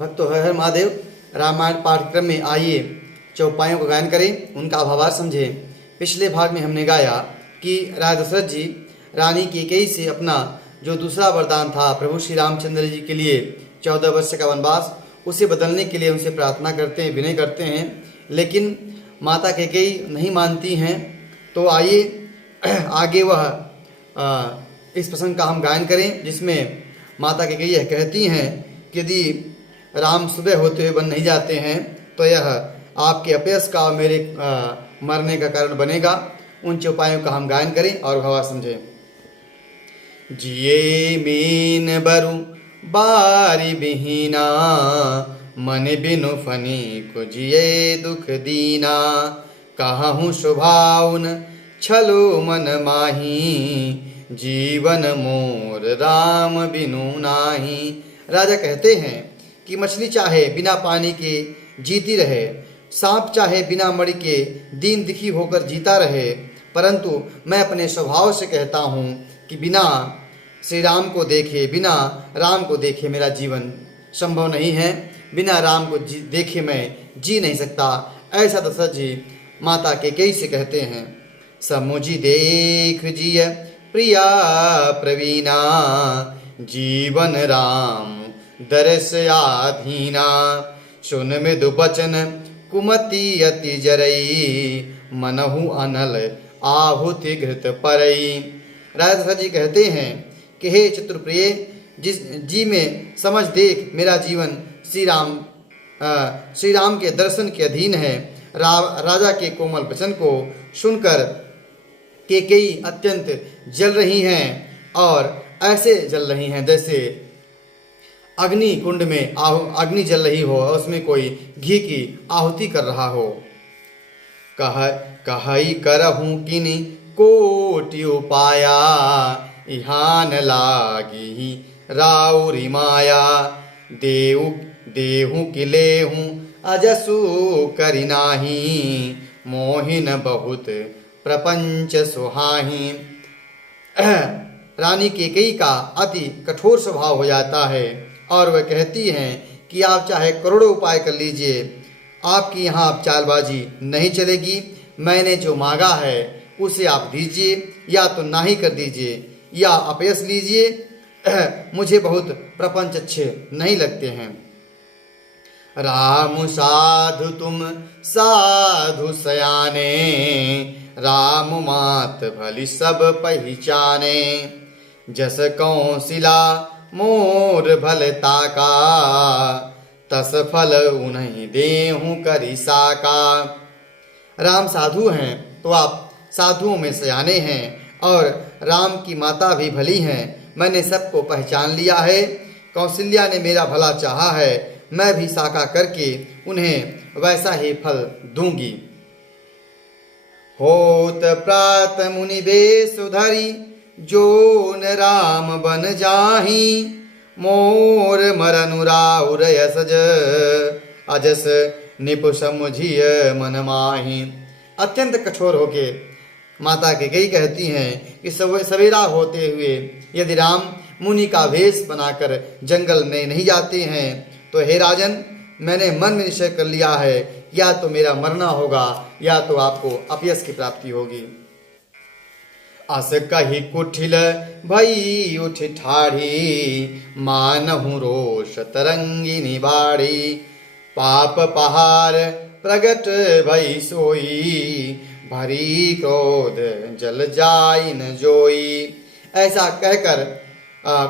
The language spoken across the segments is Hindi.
भक्तों हर हर महादेव। रामायण पाठ्यक्रम में आइए चौपाइयों का गायन करें, उनका भावार्थ समझें। पिछले भाग में हमने गाया कि राजा दशरथ जी रानी कैकेयी से अपना जो दूसरा वरदान था प्रभु श्री रामचंद्र जी के लिए 14 वर्ष का वनवास, उसे बदलने के लिए उनसे प्रार्थना करते हैं, विनय करते हैं, लेकिन माता कैकेयी नहीं मानती हैं। तो आइए आगे वह इस प्रसंग का हम गायन करें, जिसमें माता कैकेयी यह कहती हैं कि यदि राम सुबह होते हुए वन नहीं जाते हैं तो यह आपके अपयश का और मेरे मरने का कारण बनेगा। उन चौपाइयों का हम गायन करें और भाव समझें। जिए मीन बरु बारी बिहीना, मन बिनु फनी को जिए दुख दीना, कहूँ शुभाउन छलो मन माही, जीवन मोर राम बिनु नाही। राजा कहते हैं कि मछली चाहे बिना पानी के जीती रहे, सांप चाहे बिना मणि के दीन दुखी होकर जीता रहे, परंतु मैं अपने स्वभाव से कहता हूँ कि बिना श्री राम को देखे, बिना राम को देखे मेरा जीवन संभव नहीं है। बिना राम को देखे मैं जी नहीं सकता। ऐसा दशरथ जी माता कैकेयी से कहते हैं। समुझि देख जिय प्रिया प्रवीणा, जीवन राम दरस आधीना, सुन मृदु बचन कुमति अति जरई, मनहु अनल आहुति घृत परई। राजा दशरथ जी कहते हैं कि हे चतुर्प्रिय, जिस जी में समझ देख मेरा जीवन श्री राम के दर्शन के अधीन है। राजा के कोमल वचन को सुनकर कैकेयी अत्यंत जल रही हैं, और ऐसे जल रही हैं जैसे अग्नि कुंड में अग्नि जल रही हो और उसमें कोई घी की आहुति कर रहा हो। कहई करहूँ किनि कोटि उपाया, इहान लागी राउरी माया, देहु किलेहूँ अजसु करि नाही, मोहिन बहुत प्रपंच सुहाही। रानी कैकेयी का अति कठोर स्वभाव हो जाता है और वह कहती हैं कि आप चाहे करोड़ों उपाय कर लीजिए, आपकी यहाँ अब चालबाजी नहीं चलेगी। मैंने जो मांगा है उसे आप दीजिए, या तो ना ही कर दीजिए या अपयश लीजिए। मुझे बहुत प्रपंच अच्छे नहीं लगते हैं। राम साधु तुम साधु सयाने, राम मात भली सब पहचाने, जस कौशिला मोर भलता का, तस फल उन्हीं देहूँ करि साका। राम साधु हैं तो आप साधुओं में सयाने हैं, और राम की माता भी भली हैं। मैंने सबको पहचान लिया है। कौशल्या ने मेरा भला चाहा है, मैं भी साका करके उन्हें वैसा ही फल दूंगी। होत प्रात मुनि बेश धरी, जोन राम बन जाही, मोर मरनु राउर यसज, अजस निपु समुझिय मन माही। अत्यंत कठोर होके माता कैकेयी कहती हैं कि सवेरा होते हुए यदि राम मुनि का वेश बनाकर जंगल में नहीं जाते हैं तो हे राजन, मैंने मन में निश्चय कर लिया है, या तो मेरा मरना होगा या तो आपको अपयश की प्राप्ति होगी। अस कही कुटिल भई उठ ठाढ़ी, मानहु रोष तरंगिनी बाड़ी, पाप पहाड़ प्रगट भई सोई, भरी क्रोध जल जाई न जोई। ऐसा कहकर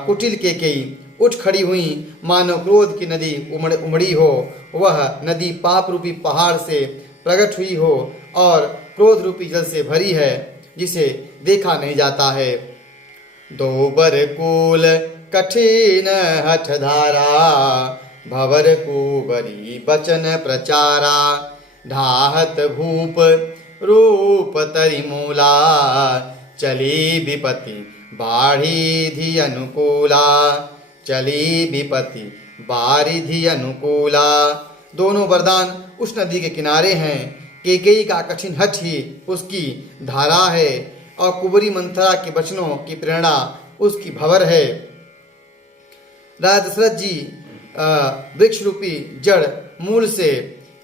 कुटिल कैकेयी उठ खड़ी हुई, मानो क्रोध की नदी उमड़ी हो। वह नदी पाप रूपी पहाड़ से प्रकट हुई हो और क्रोध रूपी जल से भरी है, जिसे देखा नहीं जाता है। दोबर कूल कठिन हठ धारा, भवर कुबरी बचन प्रचारा, ढाहत भूप रूप तरि मूला, चली विपत्ति बाढ़ी अनुकूला, चली विपत्ति बारिधि अनुकूला। दोनों वरदान उस नदी के किनारे हैं। कैकेयी का कठिन हठ ही उसकी धारा है, और कुबरी मंथरा के वचनों की प्रेरणा उसकी भंवर है। राजा दशरथ जी वृक्ष रूपी जड़ मूल से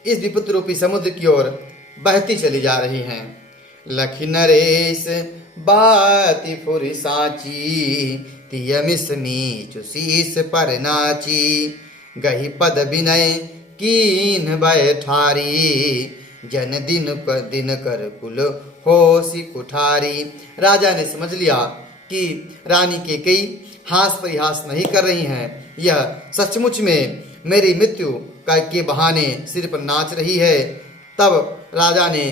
इस विपत्ति रूपी समुद्र की ओर बहती चली जा रही हैं। लखी नरेश बाती फुरी साची, तियमिस नीचु शीस पर नाची, गही पद विनय कीन बैठारी, जन दिन कर कुल होसी कुठारी। राजा ने समझ लिया कि रानी कैकेयी हास परिहास नहीं कर रही हैं, यह सचमुच में मेरी मृत्यु के बहाने सिर पर नाच रही है। तब राजा ने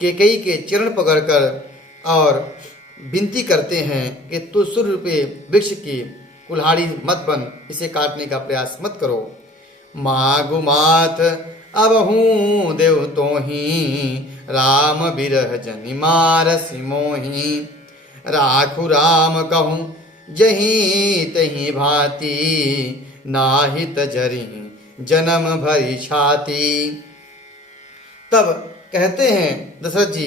कैकेयी के चरण पकड़कर और विनती करते हैं कि तू सूर्य रूपी वृक्ष की कुल्हाड़ी मत बन, इसे काटने का प्रयास मत करो। मागु मात अब हूँ देव तो ही, राम बिरह जनि मारसि मोही, राखु राम कहूँ जहीं तहीं भांति, नाहित जरी जन्म भरी छाती। तब कहते हैं दशरथ जी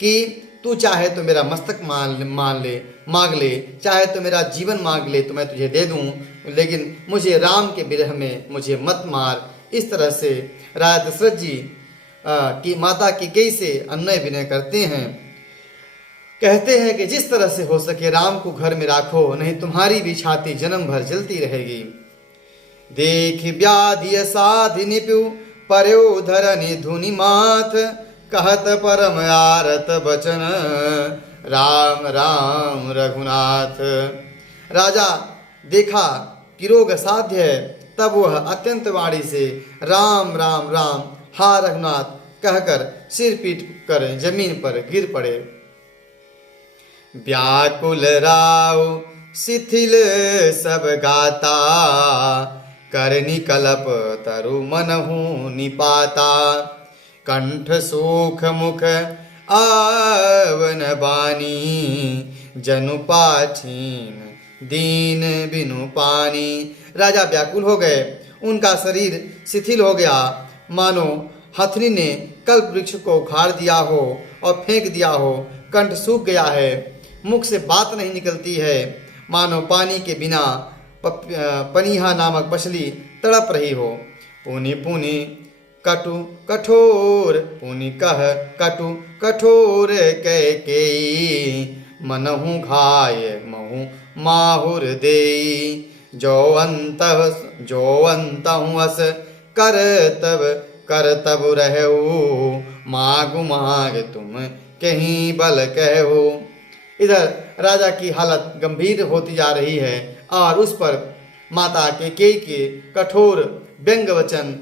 कि तू चाहे तो मेरा मस्तक मांग ले, चाहे तो मेरा जीवन मांग ले तो मैं तुझे दे दूं, लेकिन मुझे राम के विरह में मुझे मत मार। इस तरह से राजा दशरथ जी की माता कैकेयी से अनुनय विनय करते हैं। कहते हैं कि जिस तरह से हो सके राम को घर में राखो, नहीं तुम्हारी भी छाती जन्म भर जलती रहेगी। देख व्याधि साधि निप्यु पर्यो धरनि धुनि माथ, कहत परम आरत बचन, राम राम रघुनाथ। राजा देखा कि रोग असाध्य है, तब वह अत्यंत वाणी से राम राम राम हा रघुनाथ कहकर सिर पीट कर जमीन पर गिर पड़े। व्याकुल राव शिथिल सब गाता, करनी कलप तरु मनहु निपाता, कंठ सूख मुख आवन बानी, जनु पाठीन दीन बिनु पानी। राजा व्याकुल हो गए, उनका शरीर शिथिल हो गया, मानो हथनी ने कल्प वृक्ष को उखाड़ दिया हो और फेंक दिया हो। कंठ सूख गया है, मुख से बात नहीं निकलती है, मानो पानी के बिना पनीहा नामक मछली तड़प रही हो। पुनि पुनि कटु कठोर, पुनि कह कटु कठोर कैकेयी, मनहु घाय महु माहुर देई, जो अंतहु अस कर तब रहु, मागु माग तुम कहीं बल कहु। इधर राजा की हालत गंभीर होती जा रही है और उस पर माता कैकेयी के कठोर व्यंग वचन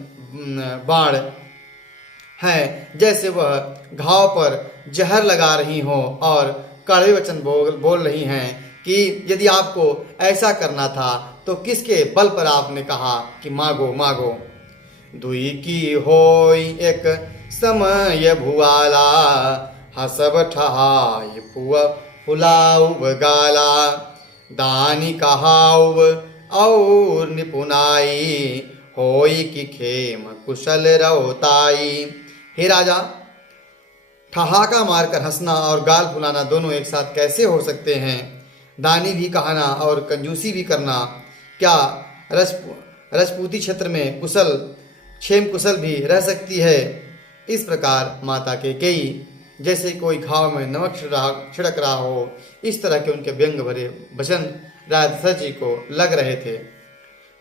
बाण है, जैसे वह घाव पर जहर लगा रही हो और कड़वे वचन बोल रही हैं कि यदि आपको ऐसा करना था तो किसके बल पर आपने कहा कि मांगो मांगो। दुई की होई एक समय भुआला, हसब ठहाय फुलाउब गाला, दानी कहाउब और निपुनाई, होई की खेम कुशल रहोताई। हे राजा, ठहाका मारकर हंसना और गाल फुलाना दोनों एक साथ कैसे हो सकते हैं? दानी भी कहना और कंजूसी भी करना, क्या रजपूती क्षेत्र में क्षेम कुशल भी रह सकती है? इस प्रकार माता कैकेयी जैसे कोई घाव में नमक छिड़क रहा हो, इस तरह के उनके व्यंग भरे वचन राजा दशरथ जी को लग रहे थे।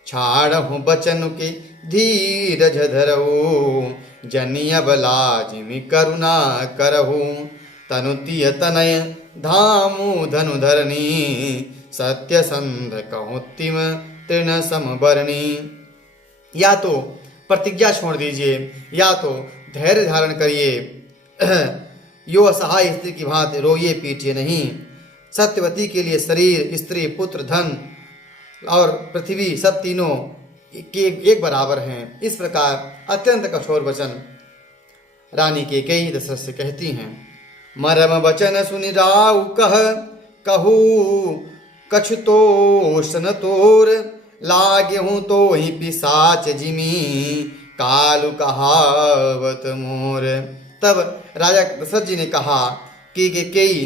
छाड़हु बचन के धीरज धरऊ, जनिय बलाजिमि करुणा करहु, तनुतिय तनय धामु धनु धरणी, सत्य संध कहुतिम तृण समबरणी। या तो प्रतिज्ञा छोड़ दीजिए या तो धैर्य धारण करिए, यो असहाय स्त्री की भांति रोइए पीटिए नहीं। सत्यवती के लिए शरीर, स्त्री, पुत्र, धन और पृथ्वी सब तीनों के एक बराबर हैं। इस प्रकार अत्यंत कठोर वचन रानी कैकेयी दशरथ से कहती हैं। मरम वचन सुनि राउ कहू कछु तोषन तोर, लागेहूँ तो ही पिशाच जिमी, कालु कहावत मोर। तब राजा दशरथ जी ने कहा कि कैकेयी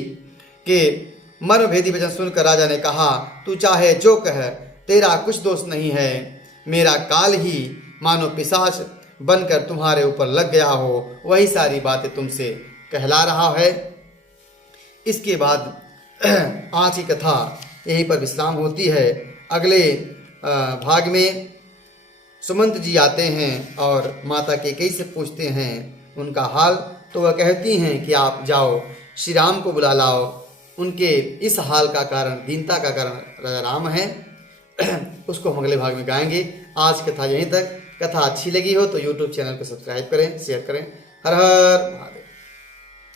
के मर्मभेदी वचन सुनकर राजा ने कहा, तू चाहे जो कह, तेरा कुछ दोष नहीं है। मेरा काल ही मानो पिशाच बनकर तुम्हारे ऊपर लग गया हो, वही सारी बातें तुमसे कहला रहा है। इसके बाद आज की कथा यहीं पर विश्राम होती है। अगले भाग में सुमंत जी आते हैं और माता कैकेयी से पूछते हैं उनका हाल, तो वह कहती हैं कि आप जाओ श्री राम को बुला लाओ, उनके इस हाल का कारण, दीनता का कारण राजा राम है। उसको हम अगले भाग में गाएंगे। आज कथा यहीं तक। कथा अच्छी लगी हो तो यूट्यूब चैनल को सब्सक्राइब करें, शेयर करें। हर हर महादेव।